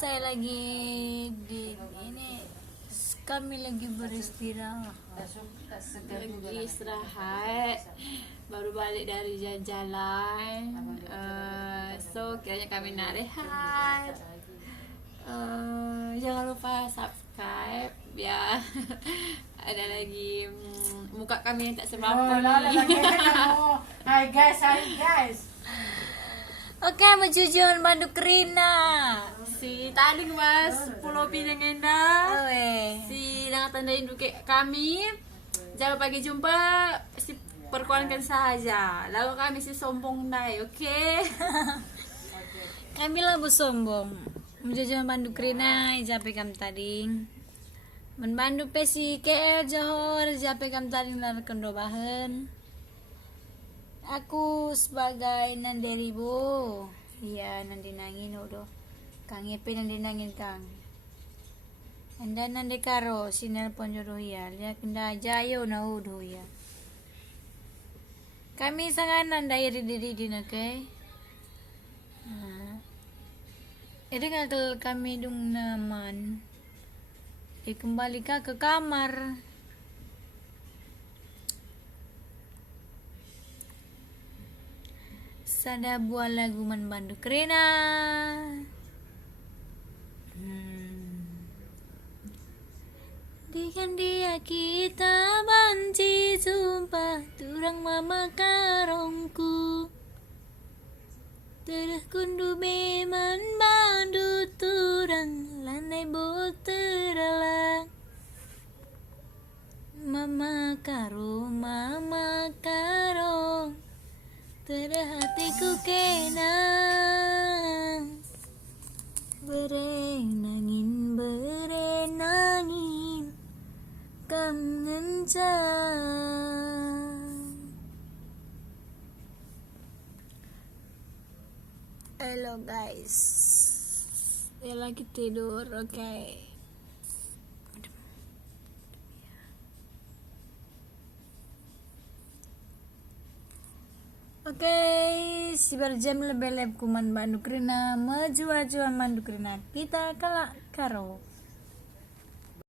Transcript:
saya lagi di ini, kami lagi beristirahat. Lagi istirahat, baru balik dari jalan-jalan. So kayaknya kami nak rehat. Jangan lupa subscribe ya. Ada lagi muka kami yang tak seberapa ni. Hai guys. Oke, menjujur Bandung Kerina. Si Taling Mas, Pulau Pinang Endah. Oke. Si dengan tanda induk kami. Jangan pagi jumpa. Si perkuankan saja. Lalu kami si sombong nai, oke? Kami lah sombong. Menjujur Bandung Kerina, jape kam tading. Menbandu pesi KL Johor, jape kam tading lar kendo bahan. Aku sebagai nanderi bu, iya nandi nangin udah, kang epe nandi nangin kang. Anda nandi karo sinar ponjoro ya, lihat kenda jayo na udah ya. Kami sangat nandai diri di nakai. Itu kalau kami dung naman, kembali ke kamar. Sada buah lagu Bandung Kerina. Dengan dia kita banci jumpa turang mama karongku. Terus kundu beman bandu turang landai bol teralang. Mama karong terhatiku kenang berenangin kam ngencang. Hello guys, ya lagi tidur, oke. Oke, si berjam lebih kuman Bandung Kerina, maju Bandung Kerina, kita kelak karo.